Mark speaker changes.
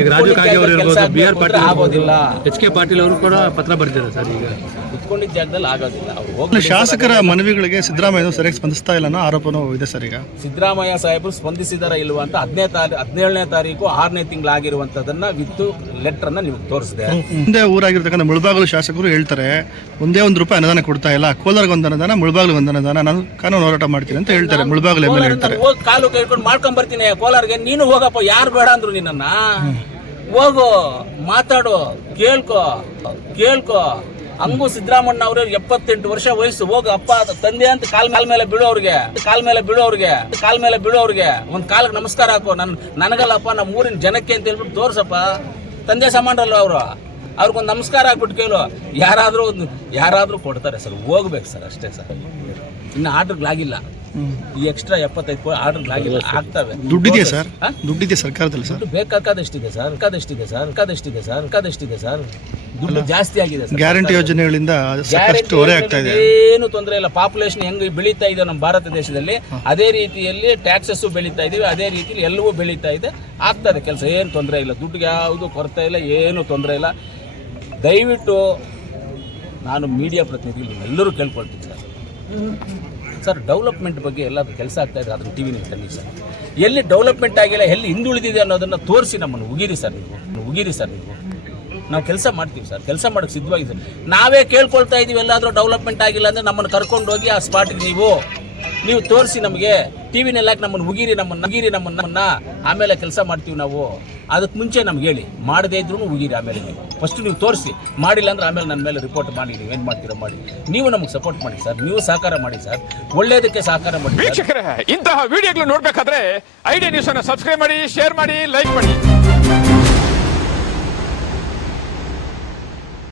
Speaker 1: ಈಗ ರಾಜು ಕಾಗೆ ಅವರು ಇರ್ಬೋದು ಬಿ ಆರ್ ಪಾಟೀಲ್
Speaker 2: ಆಗೋದಿಲ್ಲ.
Speaker 1: ಎಚ್ ಕೆ ಪಾಟೀಲ್ ಅವರು ಕೂಡ ಪತ್ರ ಬರ್ತಿದ್ದಾರೆ ಸರ್ ಈಗ.
Speaker 2: ಕುತ್ಕೊಂಡಿದ್ದ ಜಾಗದಲ್ಲಿ ಆಗೋದಿಲ್ಲ. ಅವ್ರು
Speaker 3: ಇನ್ನು
Speaker 2: ಹೋಗ್ಲಿ
Speaker 3: ಶಾಸಕರ ಮನವಿಗಳಿಗೆ ಸಿದ್ದರಾಮಯ್ಯ ಸರಿಯಾಗಿ ಸ್ಪಂದಿಸ್ತಾ ಇಲ್ಲ ಅನ್ನೋ ಆರೋಪನೂ ಇದೆ ಸರ್ ಈಗ.
Speaker 2: ಸಿದ್ದರಾಮಯ್ಯ ಸಾಹೇಬರು ಸ್ಪಂದಿಸಿದಾರ ಇಲ್ವಾ ಅಂತ ಹದಿನೇ ತಾರೀಕು ಹದಿನೇಳನೇ ತಾರೀಕು ಆರನೇ ತಿಂಗಳಾಗಿರುವಂಥದ್ದನ್ನ ವಿತ್ತು ಅನ್ನ ನಿಮ್ಗೆ ತೋರಿಸಿದೆ.
Speaker 3: ಮುಂದೆ ಊರಾಗಿರ್ತಕ್ಕಂಥ ಮುಳಬಾಗಲು ಶಾಸಕರು ಹೇಳ್ತಾರೆ ಒಂದೇ ಒಂದು ರೂಪಾಯಿ ಅನುದಾನ ಕೊಡ್ತಾ ಇಲ್ಲ ಕೋಲಾರ್ಗೆ ಒಂದು ಅನುದಾನ ಮುಳಬಾಗಲು ಒಂದು ಅನುದಾನ ನಾನು ಕಾನೂನು ಹೋರಾಟ ಮಾಡ್ತೀನಿ ಅಂತ ಹೇಳ್ತಾರೆ ಮುಳಬಾಗಲು ಎಂ ಎಲ್ ಹೇಳ್ತಾರೆ.
Speaker 2: ಹೋಗಿ ಕಾಲು ಕೈಕೊಂಡು ಮಾಡ್ಕೊಂಡ್ ಬರ್ತೀನಿ ಕೋಲಾರ್ಗೆ ನೀನು ಹೋಗಪ್ಪ ಯಾರು ಬೇಡ ಅಂದ್ರು ನಿನ್ನನ್ನ? ಹೋಗು, ಮಾತಾಡು, ಕೇಳ್ಕೊ ಕೇಳ್ಕೊ. ಹಂಗು ಸಿದ್ದರಾಮಣ್ಣ ಅವ್ರ ಎಪ್ಪತ್ತೆಂಟು ವರ್ಷ ವಯಸ್ಸು. ಹೋಗು, ಅಪ್ಪ, ತಂದೆ ಅಂತ ಕಾಲ್ ಕಾಲ್ ಮೇಲೆ ಬೀಳೋರ್ಗೆ ಕಾಲ್ ಮೇಲೆ ಬೀಳೋರ್ಗೆ ಕಾಲ್ ಮೇಲೆ ಬೀಳೋರ್ಗೆ ಒಂದ್ ಕಾಲಕ್ಕೆ ನಮಸ್ಕಾರ ಹಾಕು. ನನ್, ನನಗಲ್ಲಪ್ಪ ನಮ್ಮ ಊರಿನ ಜನಕ್ಕೆ ಅಂತ ಹೇಳ್ಬಿಟ್ಟು ತೋರ್ಸಪ್ಪ. ತಂದೆ ಸಮಾನರಲ್ವ ಅವರು? ಅವ್ರಿಗೊಂದು ನಮಸ್ಕಾರ ಹಾಕ್ಬಿಟ್ಟು ಕೇಳು. ಯಾರಾದರೂ ಒಂದು, ಯಾರಾದರೂ ಕೊಡ್ತಾರೆ ಸರ್. ಹೋಗ್ಬೇಕು ಸರ್ ಅಷ್ಟೇ ಸರ್. ಇನ್ನು ಆರ್ಡರ್ಗಳಾಗಿಲ್ಲ. ಈ ಎಕ್ಸ್ಟ್ರಾ ಎಪ್ಪತ್ತೈದು ಆರ್ಡರ್ ಆಗ್ತವೆ.
Speaker 3: ದುಡ್ಡಿದೆ ಸರ್? ದುಡ್ಡಿದೆ ಸರ್ಕಾರದಲ್ಲಿ ಸರ್
Speaker 2: ಬೇಕಾದಷ್ಟಿದೆ ಸರ್ ಕಾದಷ್ಟಿದೆ ಸರ್ ಕಾದಷ್ಟಿದೆ ಸರ್ ಕಾದಷ್ಟಿದೆ ಸರ್. ದುಡ್ಡು ಜಾಸ್ತಿ ಆಗಿದೆ ಸರ್.
Speaker 3: ಗ್ಯಾರಂಟಿ ಯೋಜನೆಗಳಿಂದ ಸಾಕಷ್ಟು ಹೊರೆ ಆಗ್ತಾ ಇದೆ.
Speaker 2: ಏನು ತೊಂದರೆ ಇಲ್ಲ. ಪಾಪ್ಯುಲೇಷನ್ ಹೆಂಗ್ ಬೆಳೀತಾ ಇದೆ ನಮ್ಮ ಭಾರತ ದೇಶದಲ್ಲಿ ಅದೇ ರೀತಿಯಲ್ಲಿ ಟ್ಯಾಕ್ಸಸ್ ಬೆಳೀತಾ ಇದೀವಿ ಅದೇ ರೀತಿಯಲ್ಲಿ ಎಲ್ಲವೂ ಬೆಳೀತಾ ಇದೆ. ಆಗ್ತದೆ ಕೆಲಸ ಏನು ತೊಂದರೆ ಇಲ್ಲ. ದುಡ್ಡು ಯಾವುದು ಕೊರತೆ ಇಲ್ಲ ಏನು ತೊಂದರೆ ಇಲ್ಲ. ದಯವಿಟ್ಟು ನಾನು ಮೀಡಿಯಾ ಪ್ರತಿನಿಧಿಗಳು ಎಲ್ಲರೂ ಕೇಳ್ಕೊಳ್ತೀನಿ ಸರ್. ಸರ್ ಡೆವಲಪ್ಮೆಂಟ್ ಬಗ್ಗೆ ಎಲ್ಲ ಕೆಲಸ ಆಗ್ತಾ ಇದೆ ಅದನ್ನು ಟಿ ವಿನಲ್ಲಿ ತನ್ನಿ ಸರ್. ಎಲ್ಲಿ ಡೆವಲಪ್ಮೆಂಟ್ ಆಗಿಲ್ಲ, ಎಲ್ಲಿ ಹಿಂದುಳಿದಿದೆ ಅನ್ನೋದನ್ನು ತೋರಿಸಿ ನಮ್ಮನ್ನು. ಉಗಿರಿ ಸರ್ ನೀವು. ಉಗಿರಿ ಸರ್ ನೀವು. ನಾವು ಕೆಲಸ ಮಾಡ್ತೀವಿ ಸರ್. ಕೆಲಸ ಮಾಡೋಕ್ಕೆ ಸಿದ್ಧವಾಗಿ ಸರ್ ನಾವೇ ಕೇಳ್ಕೊಳ್ತಾ ಇದೀವಿ, ಎಲ್ಲಾದರೂ ಡೆವಲಪ್ಮೆಂಟ್ ಆಗಿಲ್ಲ ಅಂದರೆ ನಮ್ಮನ್ನು ಕರ್ಕೊಂಡು ಹೋಗಿ ಆ ಸ್ಪಾಟ್ಗೆ ನೀವು ನೀವು ತೋರಿಸಿ ನಮಗೆ ಟಿ ವಿನೆಲ್ಲ ನಮ್ಮನ್ನು ಉಗಿರಿ ನಮ್ಮನ್ನು ಉಗಿರಿ ನಮ್ಮನ್ನ ಆಮೇಲೆ ಕೆಲಸ ಮಾಡ್ತೀವಿ ನಾವು. ಅದಕ್ಕೆ ಮುಂಚೆ ನಮ್ಗೆ ಹೇಳಿ. ಮಾಡದೇ ಇದ್ರೂ ಉಗಿರಿ ಆಮೇಲೆ ನೀವು ಫಸ್ಟ್ ನೀವು ತೋರಿಸಿ. ಮಾಡಿಲ್ಲ ಅಂದ್ರೆ ಆಮೇಲೆ ನನ್ನ ಮೇಲೆ ರಿಪೋರ್ಟ್ ಮಾಡಿ, ನೀವು ಏನು ಮಾಡ್ತೀರೋ ಮಾಡಿ. ನೀವು ನಮಗೆ ಸಪೋರ್ಟ್ ಮಾಡಿ ಸರ್. ನೀವು ಸಹಕಾರ ಮಾಡಿ ಸರ್. ಒಳ್ಳೇದಕ್ಕೆ ಸಹಕಾರ ಮಾಡಿ.
Speaker 4: ವೀಕ್ಷಕರೇ, ಇಂತಹ ವಿಡಿಯೋಗಳು ನೋಡ್ಬೇಕಾದ್ರೆ ಐಡಿಯಾ ನ್ಯೂಸ್ ಅನ್ನು ಸಬ್ಸ್ಕ್ರೈಬ್ ಮಾಡಿ ಶೇರ್ ಮಾಡಿ ಲೈಕ್ ಮಾಡಿ.